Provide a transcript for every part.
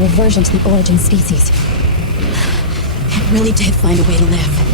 a reversion to the origin species. It really did find a way to live.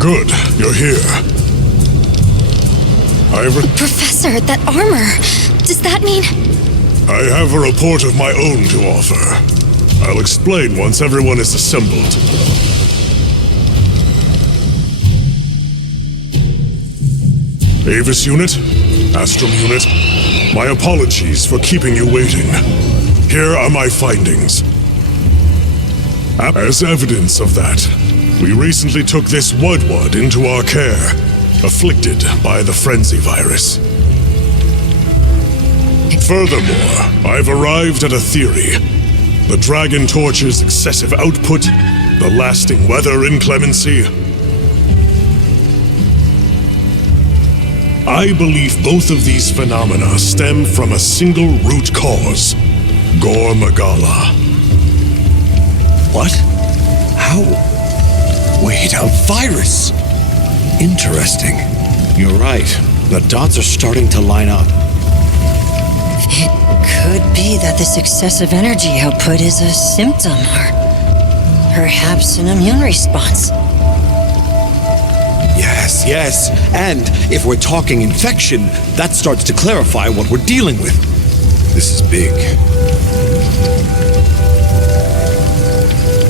Good, you're here. Professor, that armor. Does that mean... I have a report of my own to offer. I'll explain once everyone is assembled. Avis Unit, Astrum Unit, my apologies for keeping you waiting. Here are my findings. As evidence of that, we recently took this Wudwud into our care, afflicted by the frenzy virus. Furthermore, I've arrived at a theory. The Dragon Torch's excessive output, the lasting weather inclemency. I believe both of these phenomena stem from a single root cause, Gore Magala. What? How? Wait, a virus? Interesting. You're right. The dots are starting to line up. It could be that this excessive energy output is a symptom, or perhaps an immune response. Yes. And if we're talking infection, that starts to clarify what we're dealing with. This is big.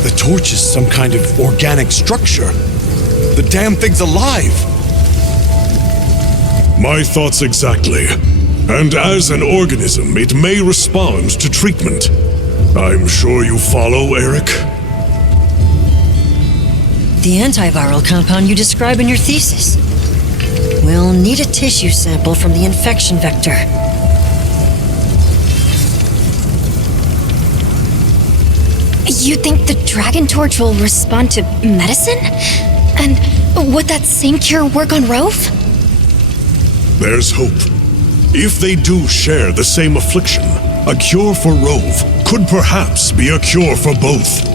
The torch is some kind of organic structure. The damn thing's alive. My thoughts exactly. And as an organism, it may respond to treatment. I'm sure you follow, Eric? The antiviral compound you describe in your thesis. We'll need a tissue sample from the infection vector. You think the Dragon Torch will respond to medicine? And would that same cure work on Rove? There's hope. If they do share the same affliction, a cure for Rove could perhaps be a cure for both.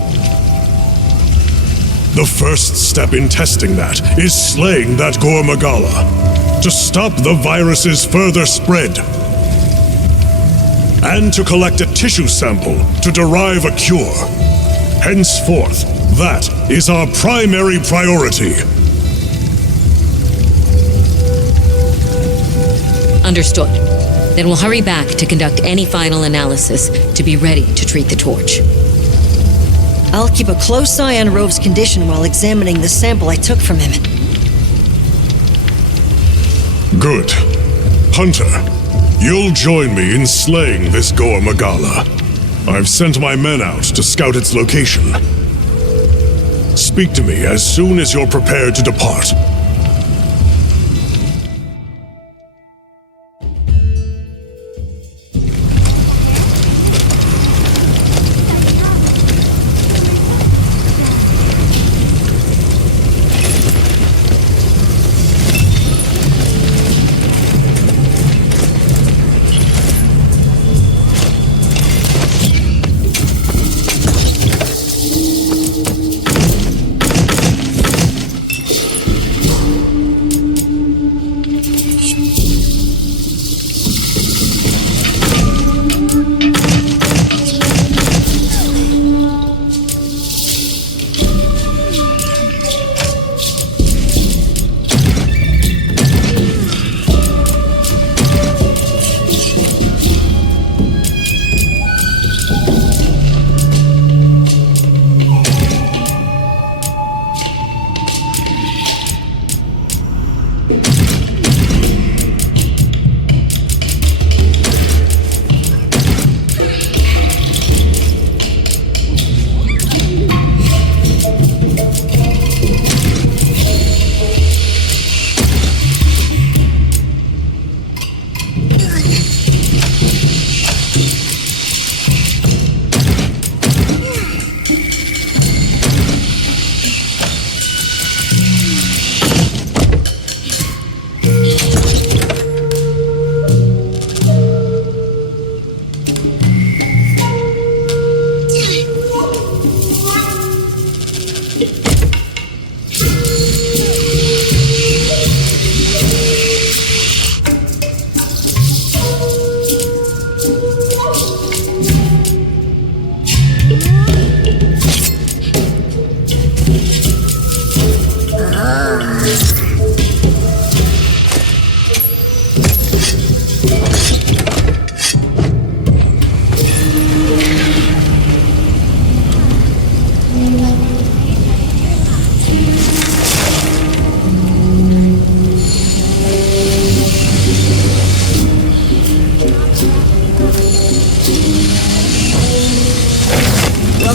The first step in testing that is slaying that Gore Magala to stop the virus's further spread. And to collect a tissue sample to derive a cure. Henceforth, that is our primary priority. Understood. Then we'll hurry back to conduct any final analysis to be ready to treat the torch. I'll keep a close eye on Rove's condition while examining the sample I took from him. Good. Hunter, you'll join me in slaying this Gore Magala. I've sent my men out to scout its location. Speak to me as soon as you're prepared to depart.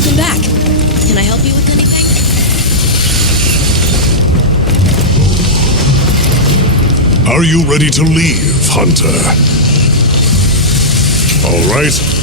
Welcome back. Can I help you with anything? Are you ready to leave, Hunter? All right.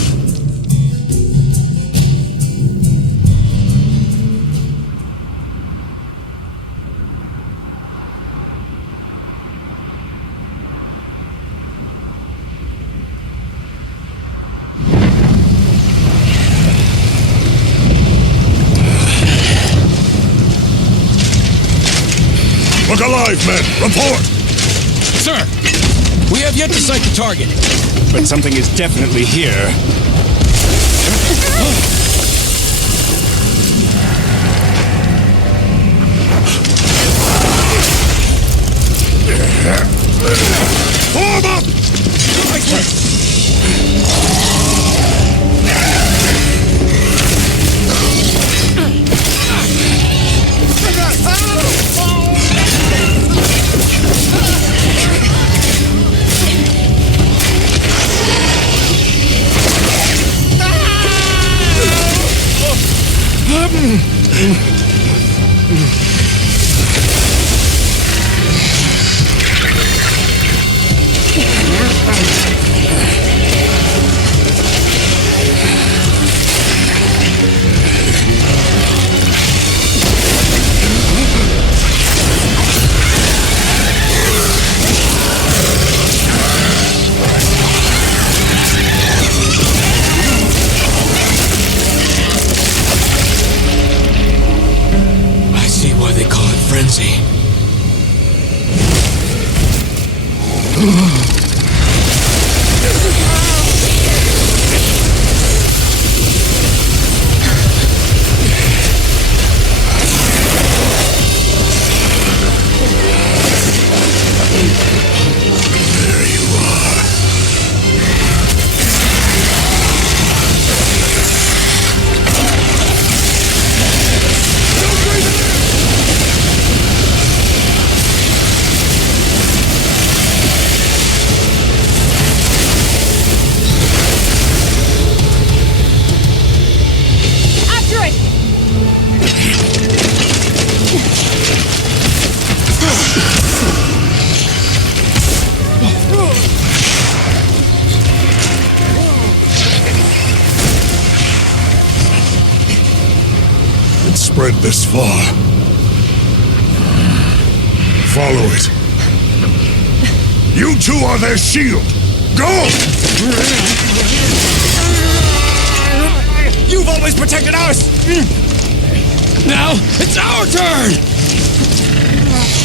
Look alive, men! Report! Sir, we have yet to sight the target, but something is definitely here. Form up! I see why they call it frenzy. Spread this far. Follow it. You two are their shield. Go! You've always protected us! Now it's our turn!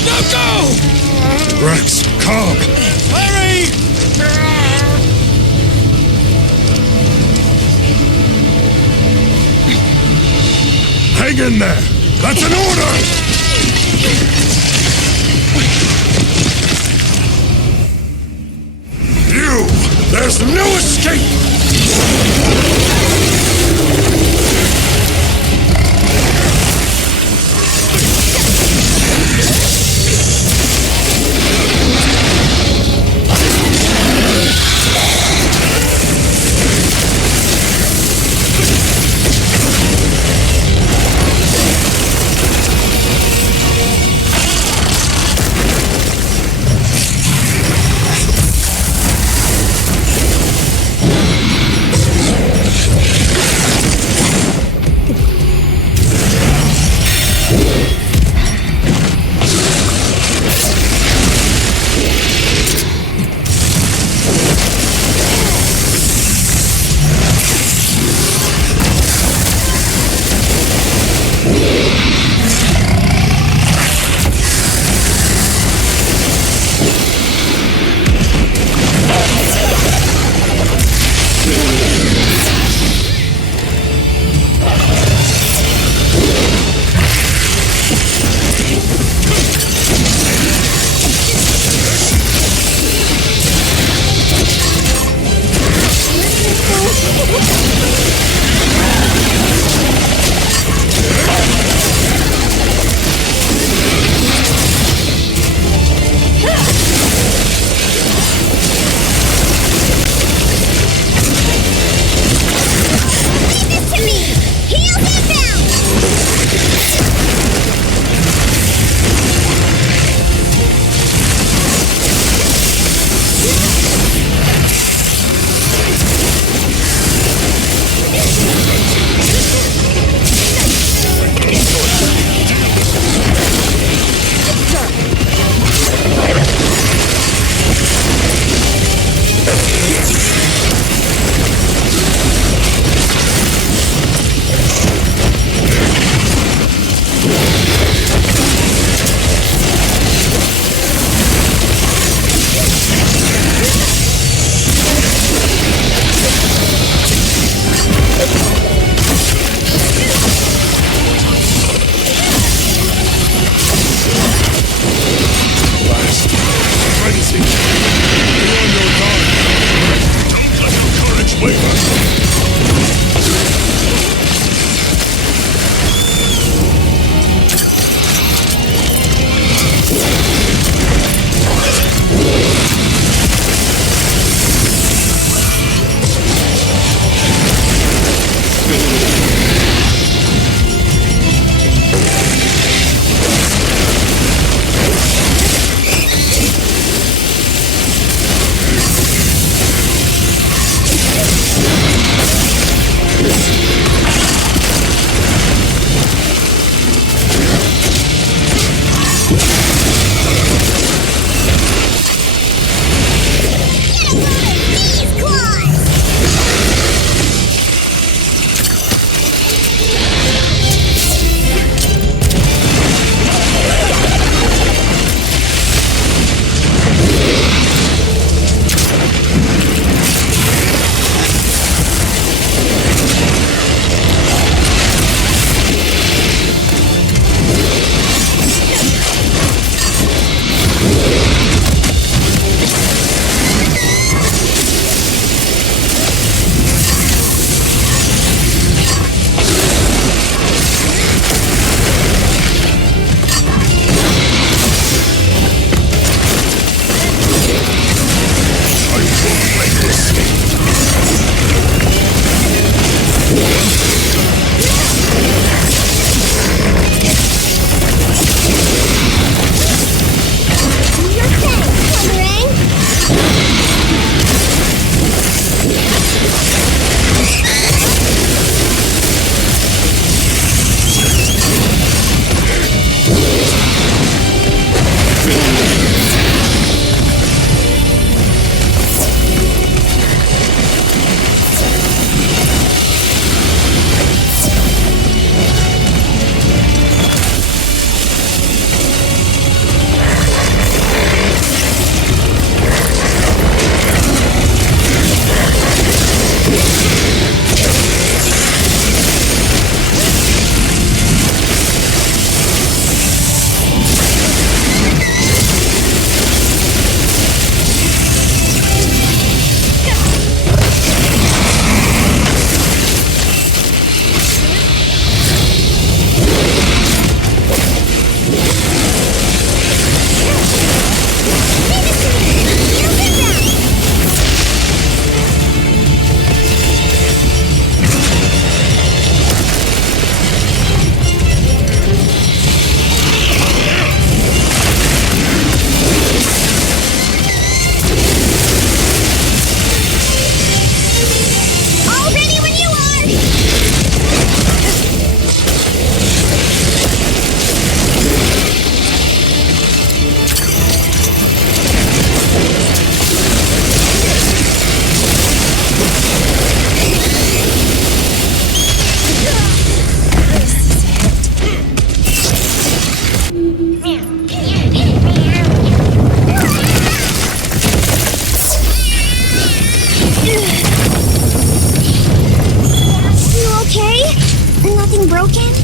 Now go! Rex, calm. Hurry! Hang in there. That's an order! You! There's no escape! broken?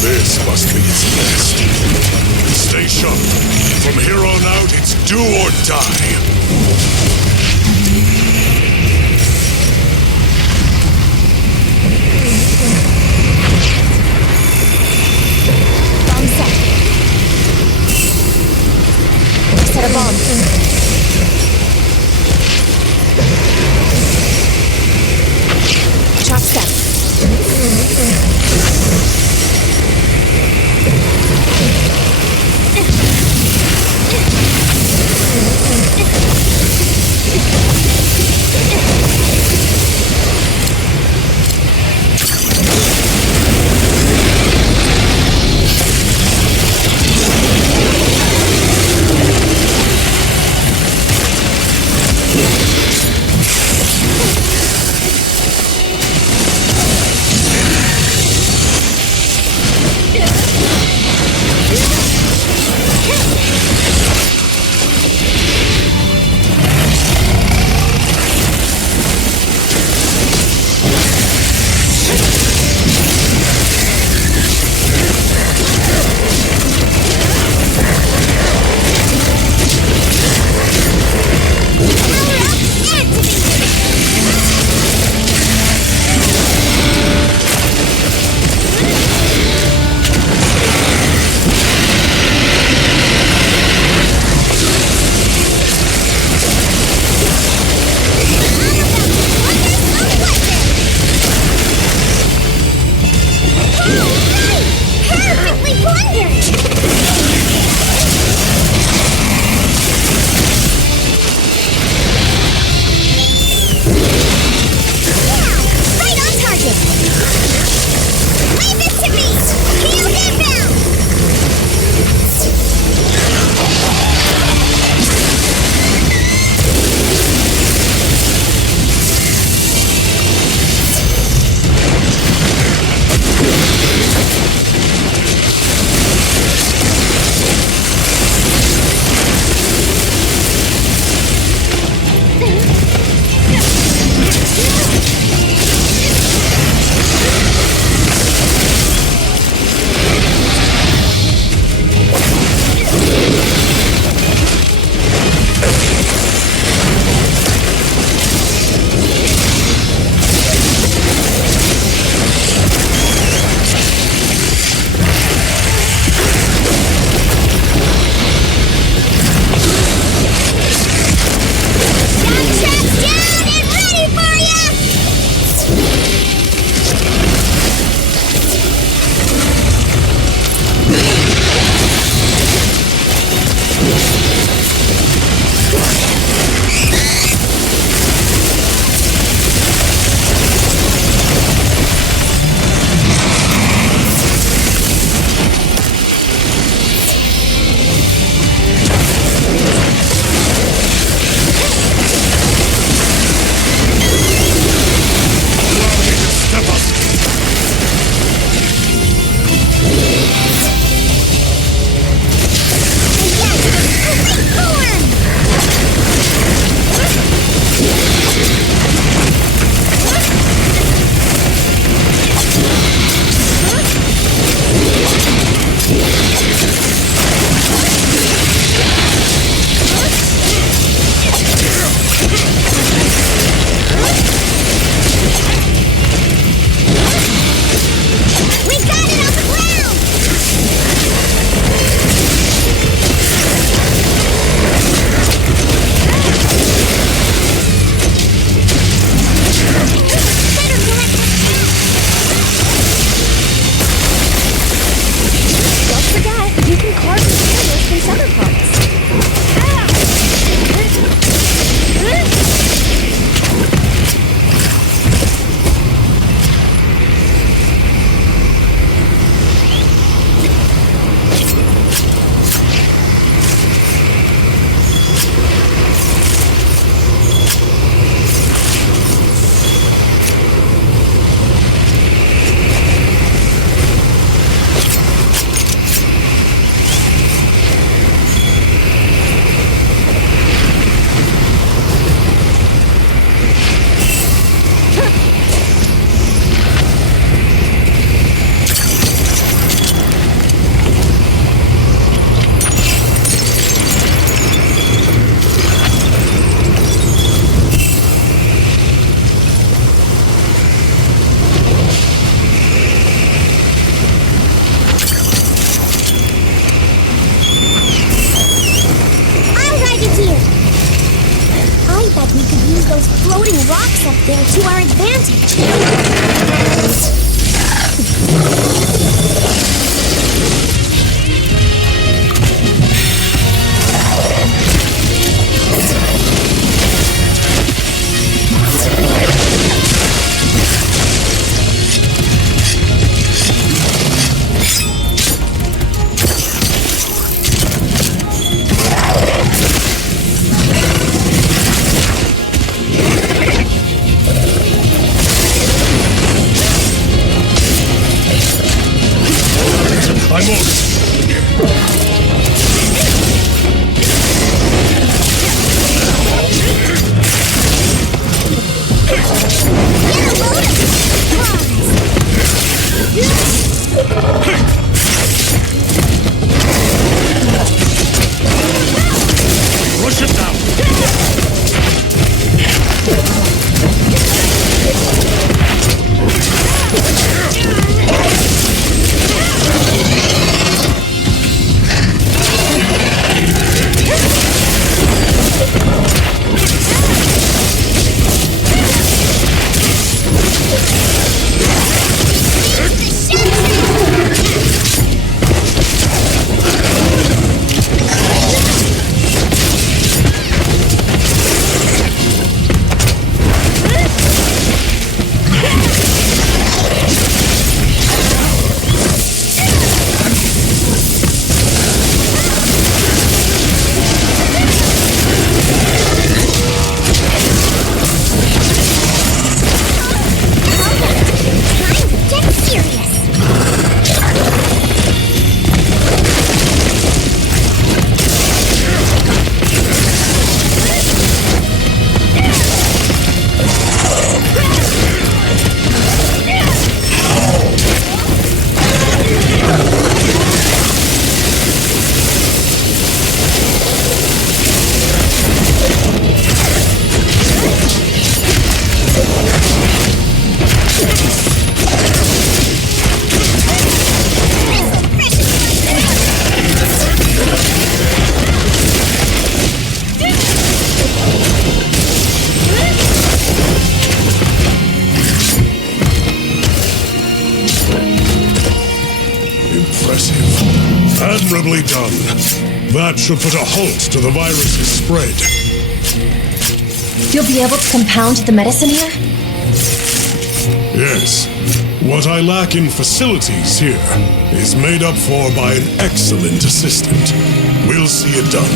This must be its best. Stay sharp. From here on out, it's do or die. Bomb set. Set a bomb. Chop step. Admirably done. That should put a halt to the virus's spread. You'll be able to compound the medicine here? Yes. What I lack in facilities here is made up for by an excellent assistant. We'll see it done.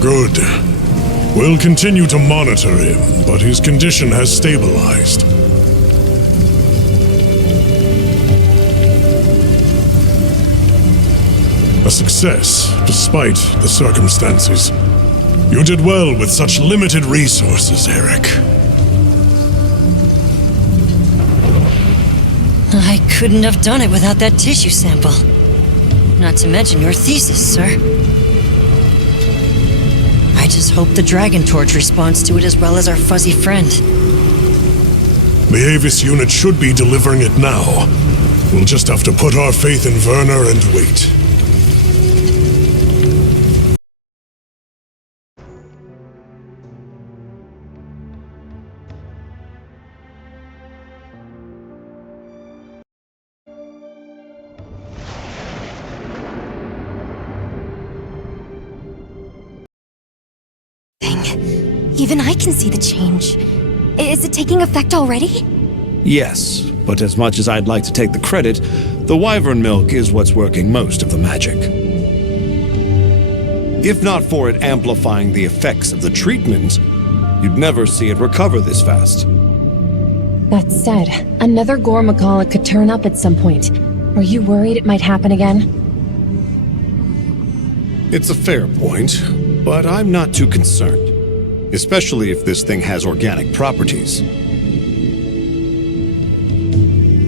Good. We'll continue to monitor him, but his condition has stabilized. A success, despite the circumstances. You did well with such limited resources, Eric. I couldn't have done it without that tissue sample. Not to mention your thesis, sir. I just hope the Dragon Torch responds to it as well as our fuzzy friend. The Avis unit should be delivering it now. We'll just have to put our faith in Werner and wait. Even I can see the change. Is it taking effect already? Yes, but as much as I'd like to take the credit, the wyvern milk is what's working most of the magic. If not for it amplifying the effects of the treatment, you'd never see it recover this fast. That said, another Gore Magala could turn up at some point. Are you worried it might happen again? It's a fair point, but I'm not too concerned. Especially if this thing has organic properties.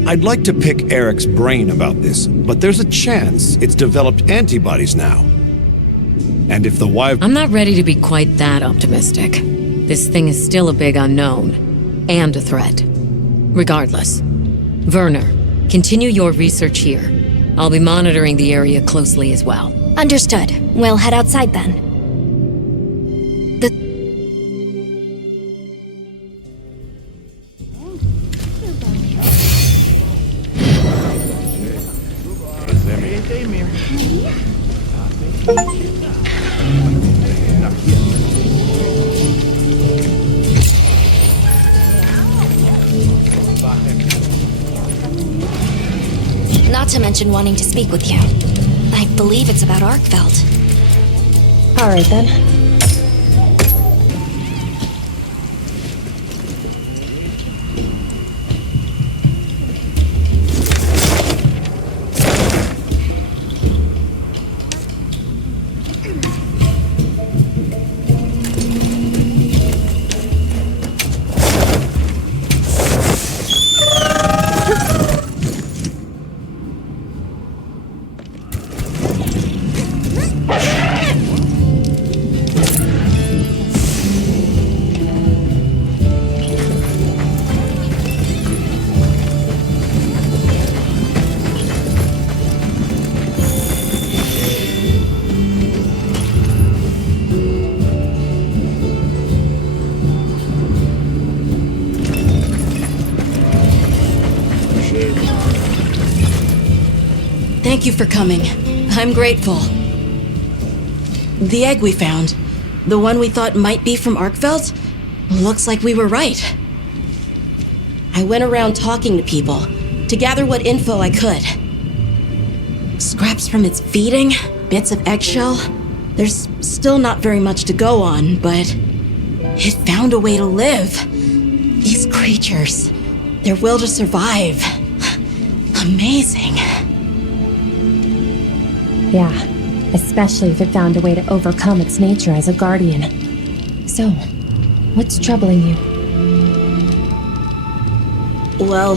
I'd like to pick Eric's brain about this, but there's a chance it's developed antibodies now. And if the wyvern... I'm not ready to be quite that optimistic. This thing is still a big unknown, and a threat. Regardless, Werner, continue your research here. I'll be monitoring the area closely as well. Understood. We'll head outside then. Not to mention wanting to speak with you. I believe it's about Arkveld. Alright then. Thank you for coming. I'm grateful. The egg we found, the one we thought might be from Arkveld, looks like we were right. I went around talking to people to gather what info I could. Scraps from its feeding, bits of eggshell. There's still not very much to go on, but it found a way to live. These creatures, their will to survive. Amazing. Yeah, especially if it found a way to overcome its nature as a guardian. So, what's troubling you? Well,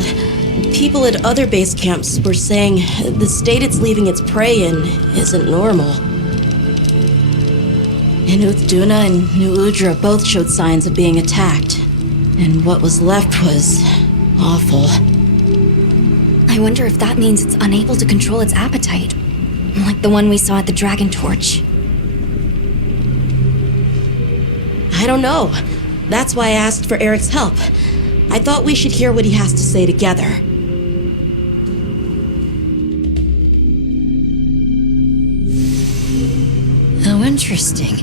people at other base camps were saying the state it's leaving its prey in isn't normal. And Duna and New Udra both showed signs of being attacked. And what was left was awful. I wonder if that means it's unable to control its appetite. Like the one we saw at the Dragon Torch. I don't know. That's why I asked for Eric's help. I thought we should hear what he has to say together. How interesting.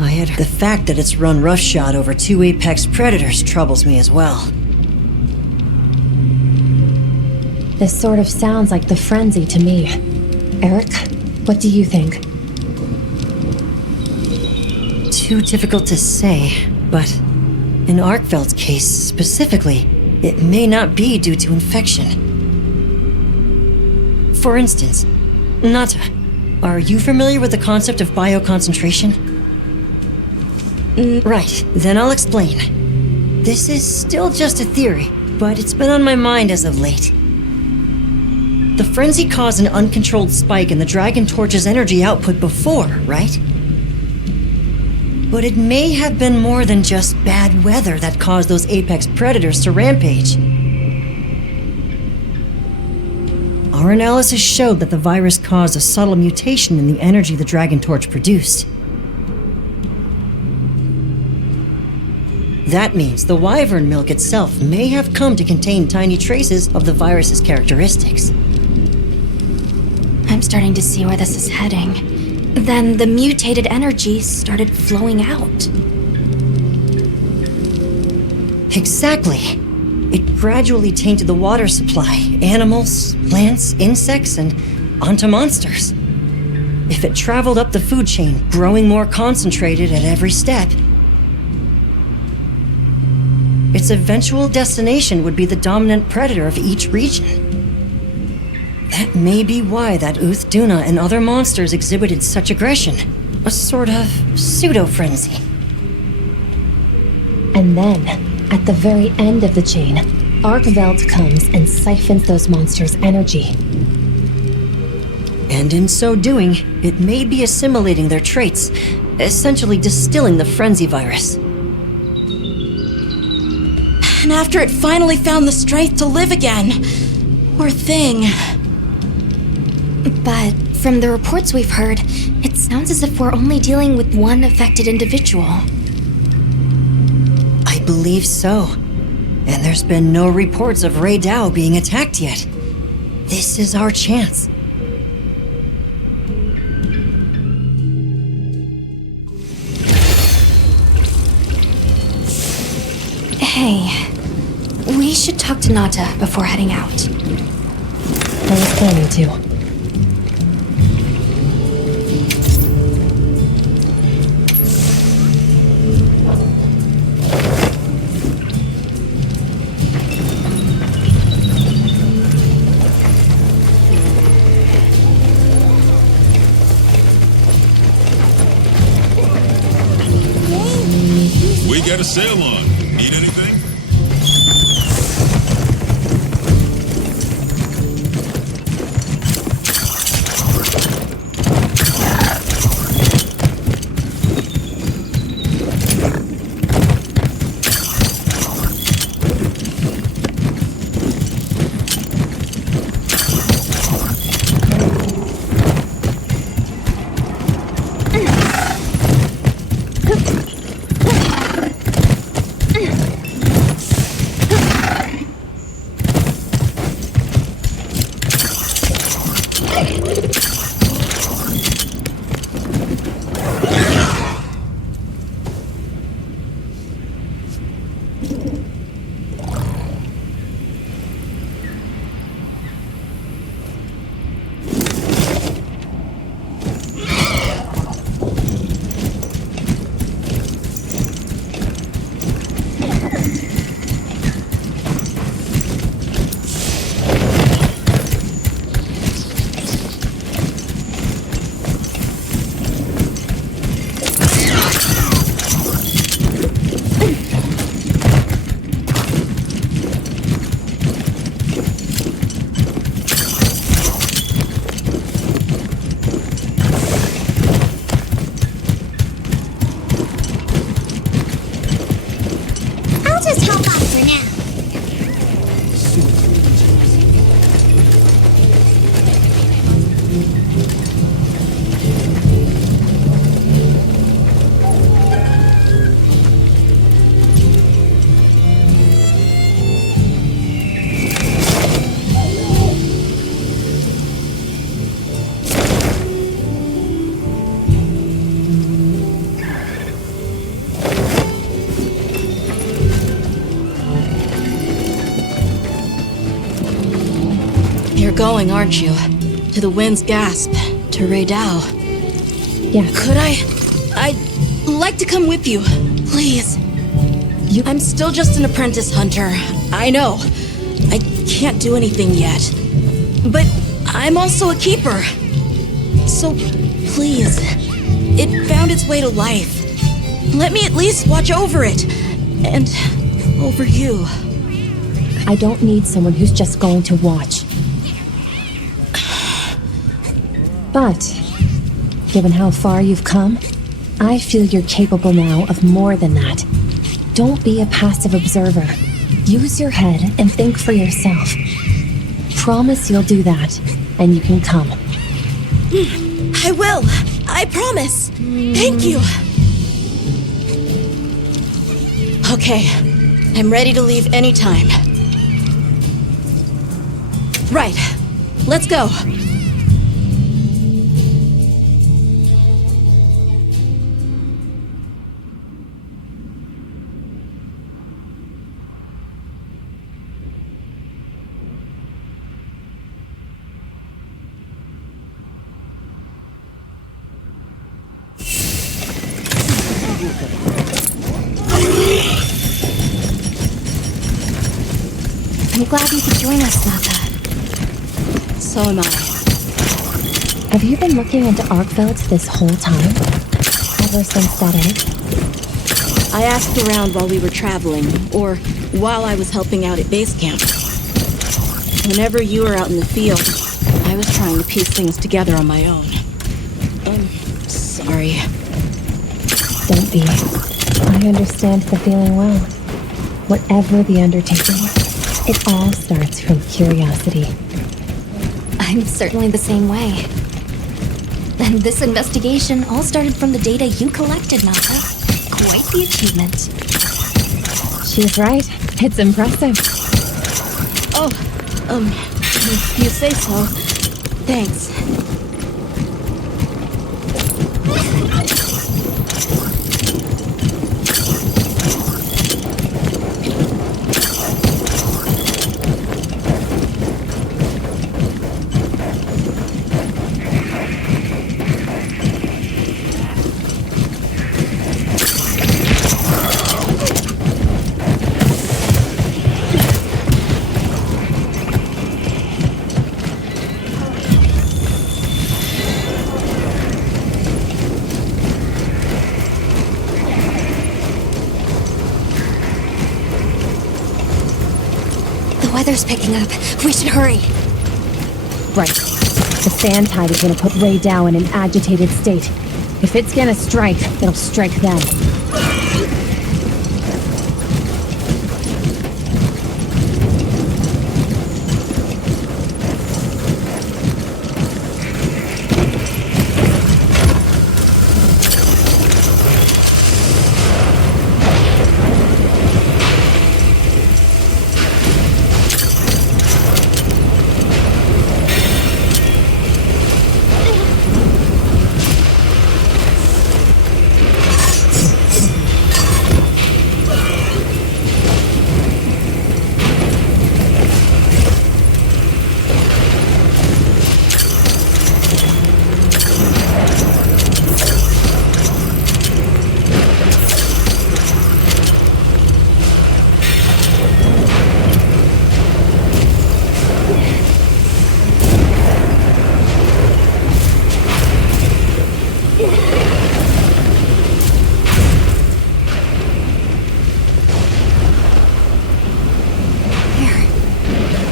I had heard the fact that it's run roughshod over 2 apex predators troubles me as well. This sort of sounds like the frenzy to me. Eric, what do you think? Too difficult to say, but in Arkveld's case specifically, it may not be due to infection. For instance, Nata, are you familiar with the concept of bioconcentration? Right, then I'll explain. This is still just a theory, but it's been on my mind as of late. The frenzy caused an uncontrolled spike in the Dragon Torch's energy output before, right? But it may have been more than just bad weather that caused those apex predators to rampage. Our analysis showed that the virus caused a subtle mutation in the energy the Dragon Torch produced. That means the wyvern milk itself may have come to contain tiny traces of the virus's characteristics. I'm starting to see where this is heading. Then the mutated energy started flowing out. Exactly. It gradually tainted the water supply, animals, plants, insects, and onto monsters. If it traveled up the food chain, growing more concentrated at every step, its eventual destination would be the dominant predator of each region. That may be why that Duna and other monsters exhibited such aggression. A sort of pseudo-frenzy. And then, at the very end of the chain, Arkveld comes and siphons those monsters' energy. And in so doing, it may be assimilating their traits, essentially distilling the frenzy virus. And after it finally found the strength to live again, poor thing. But from the reports we've heard, it sounds as if we're only dealing with one affected individual. I believe so. And there's been no reports of Rey Dao being attacked yet. This is our chance. Hey, we should talk to Nata before heading out. I was planning to. We got a sail on. Need anything? You're going, aren't you? To the wind's gasp, to Raydao. Yeah. Could I'd like to come with you, please. I'm still just an apprentice hunter. I know. I can't do anything yet. But I'm also a keeper. So, please, it found its way to life. Let me at least watch over it. And over you. I don't need someone who's just going to watch. But, given how far you've come, I feel you're capable now of more than that. Don't be a passive observer. Use your head and think for yourself. Promise you'll do that, and you can come. I will. I promise. Thank you. Okay. I'm ready to leave anytime. Right. Let's go. I'm glad you could join us, Naka. So am I. Have you been looking into Arkveld this whole time? Ever since that end? I asked around while we were traveling, or while I was helping out at base camp. Whenever you were out in the field, I was trying to piece things together on my own. I'm sorry. Don't be. I understand the feeling well. Whatever the undertaking, it all starts from curiosity. I'm certainly the same way. And this investigation all started from the data you collected, Naka. Quite the achievement. She was right. It's impressive. Oh, you say so. Thanks. The weather's picking up. We should hurry. Right. The sand tide is gonna put Raydao in an agitated state. If it's gonna strike, it'll strike then.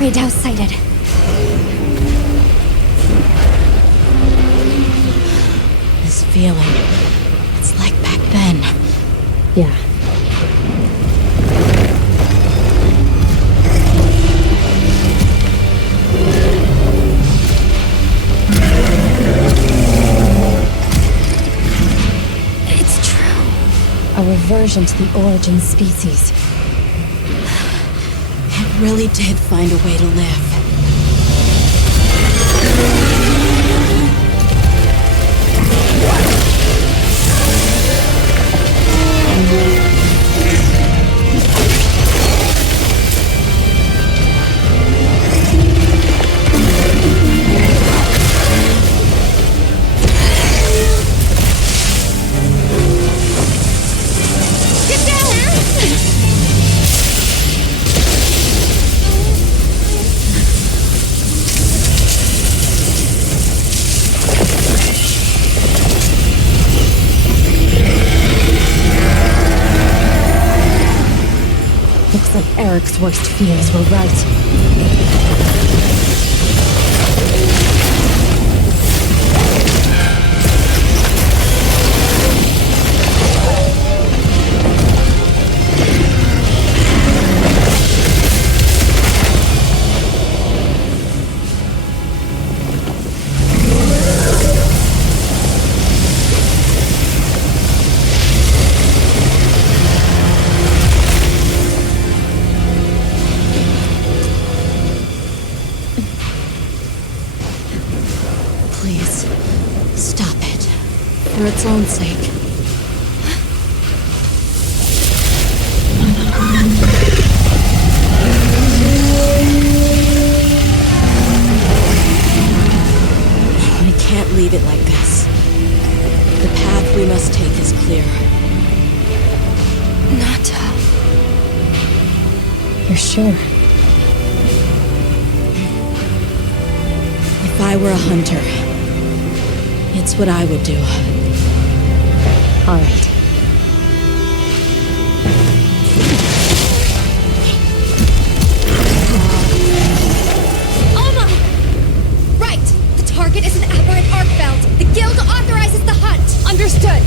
Raydao sighted. This feeling, it's like back then. Yeah. It's true. A reversion to the origin species. It really did find a way to live. Eric's worst fears were right. Please, stop it. For its own sake. We can't leave it like this. The path we must take is clear. Nata. You're sure? If I were a hunter, it's what I would do. All right. Alma! Right! The target is an aberrant arc belt. The guild authorizes the hunt. Understood.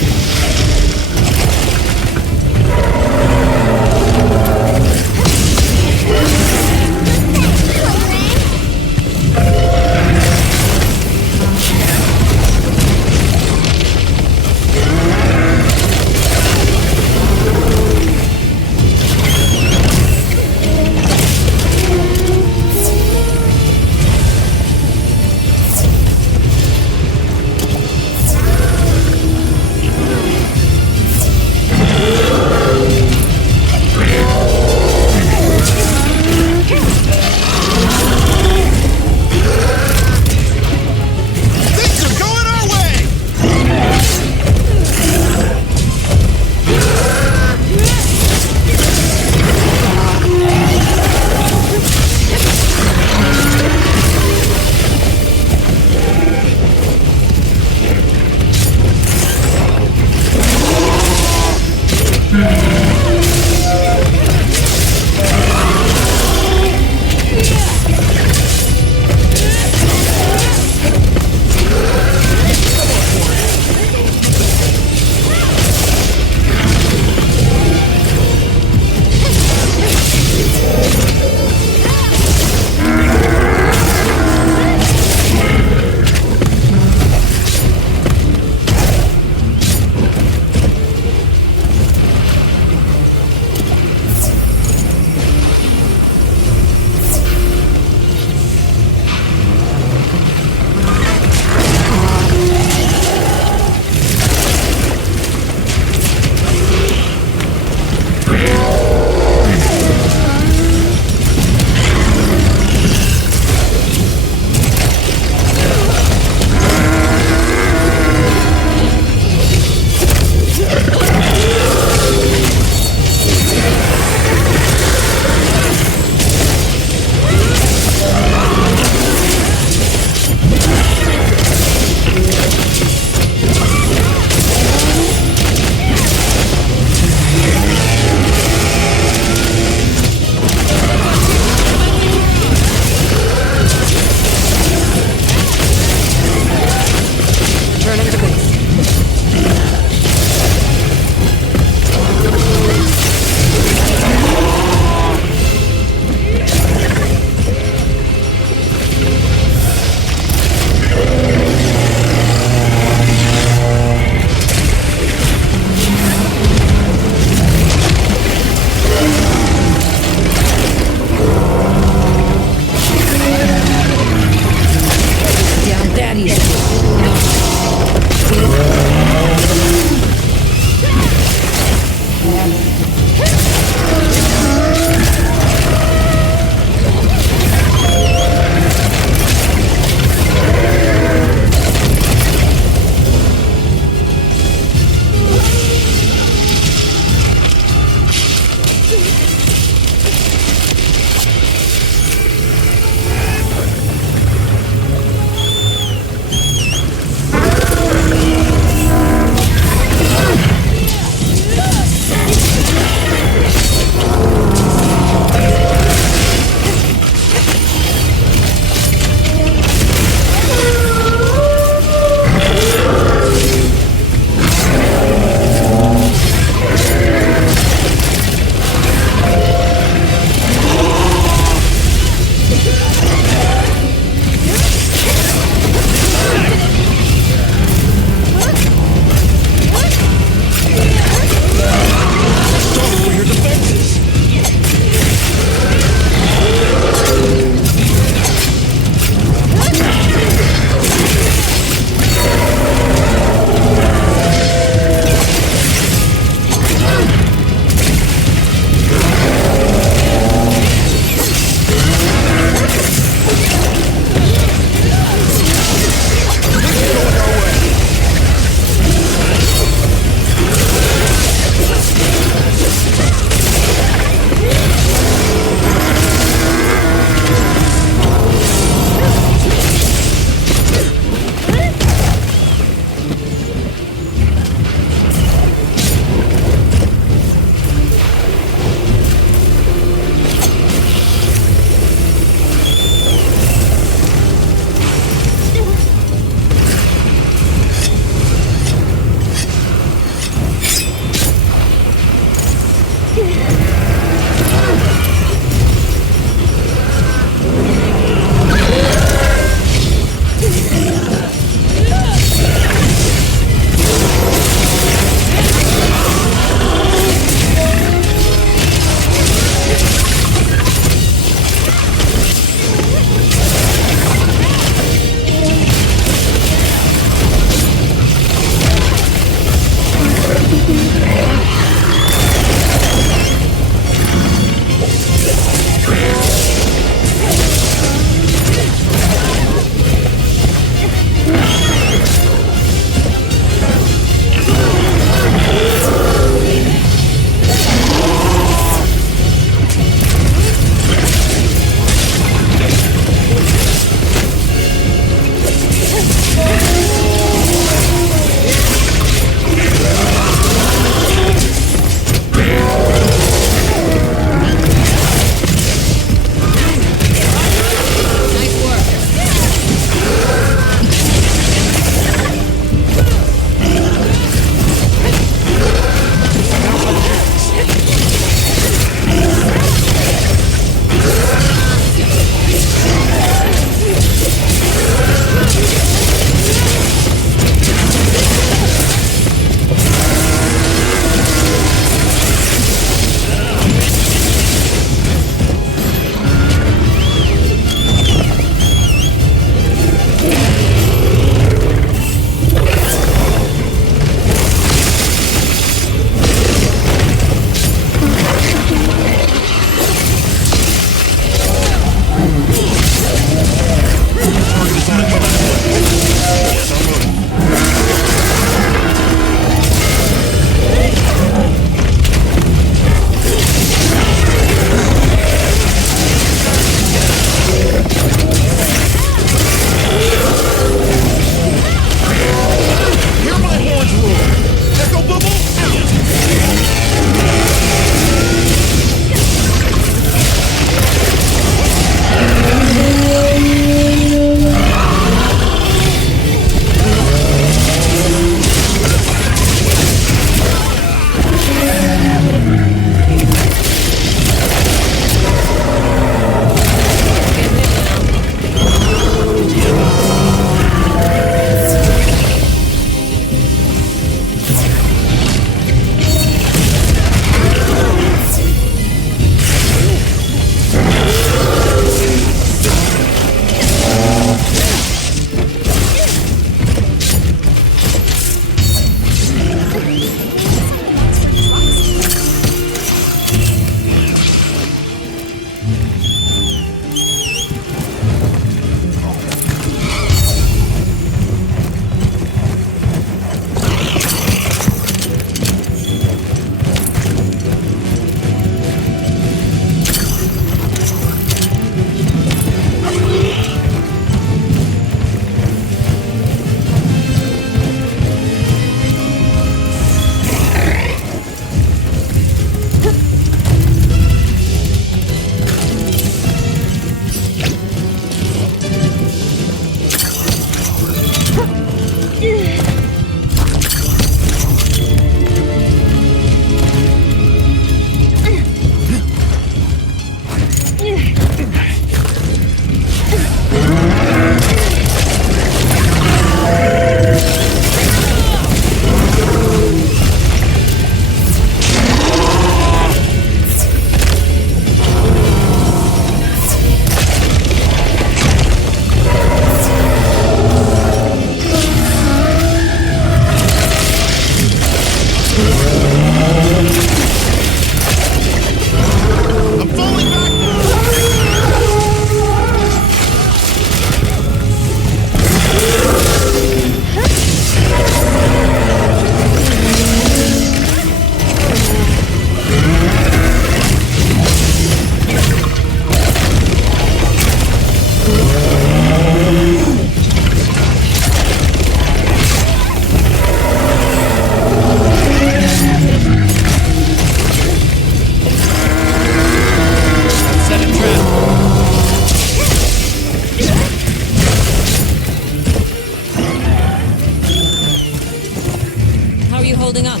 holding up?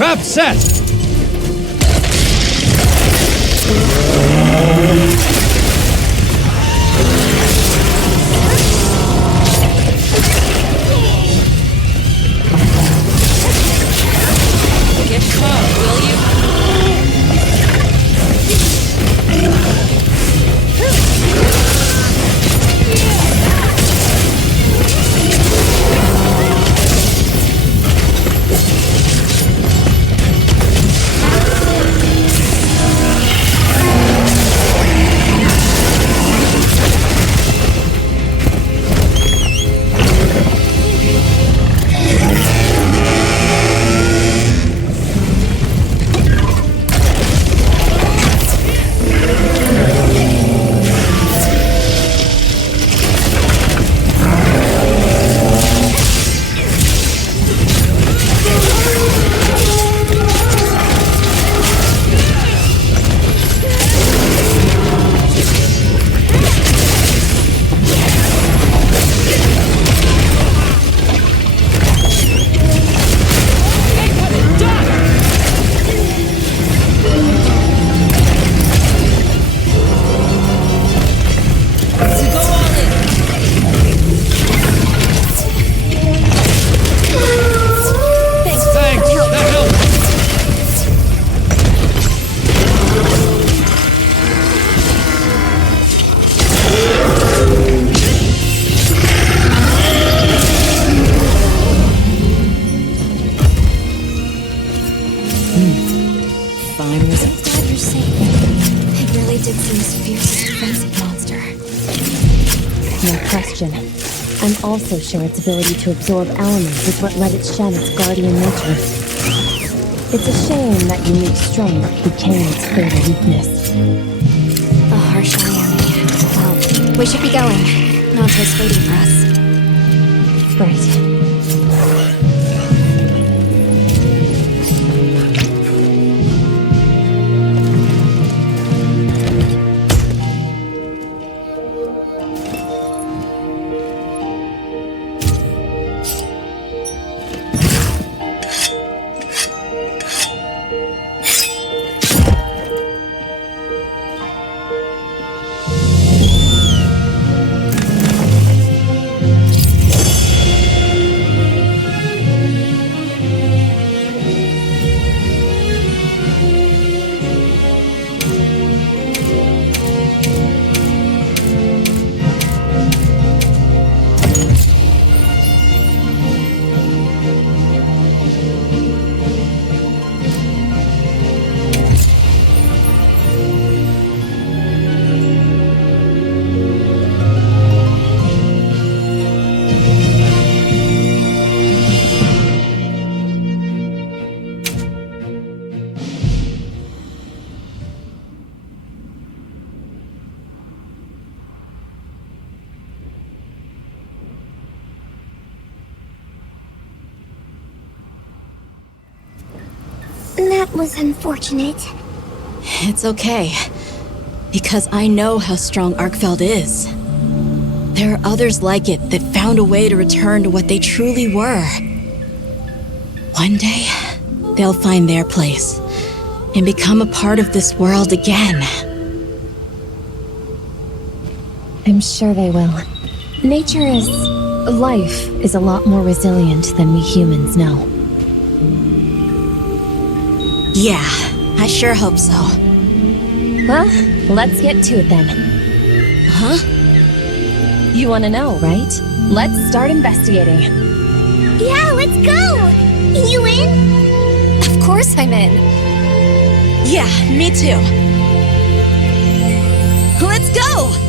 Trap set! Get caught, will you? Fine result. Glad you're safe. It really did seem as fierce as a frenzied monster. No question. I'm also sure its ability to absorb elements is what let it shed its guardian nature. It's a shame that unique strength became its fatal weakness. A harsh irony. Well, we should be going. Nanto's waiting for us. Right. That was unfortunate. It's okay. Because I know how strong Arkfeld is. There are others like it that found a way to return to what they truly were. One day, they'll find their place and become a part of this world again. I'm sure they will. Nature is... life is a lot more resilient than we humans know. Yeah, I sure hope so. Well, let's get to it then. Huh? You want to know, right? Let's start investigating. Yeah, let's go! You in? Of course I'm in. Yeah, me too. Let's go!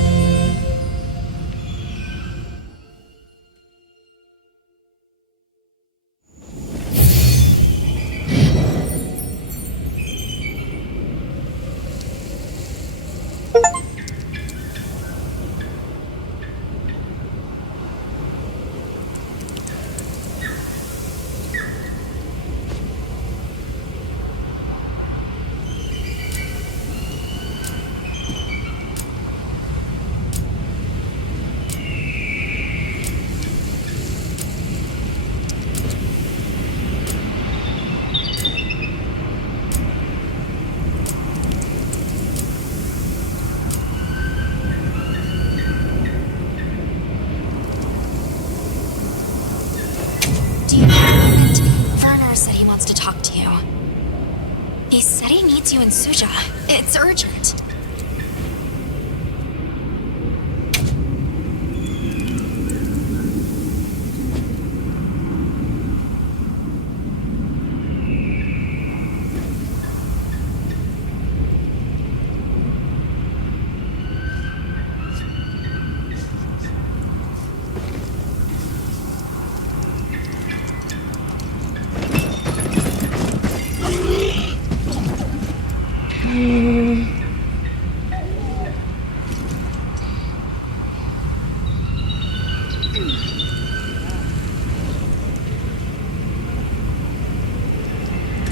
Do you have a moment? Werner said he wants to talk to you. He said he needs you in Suja. It's urgent.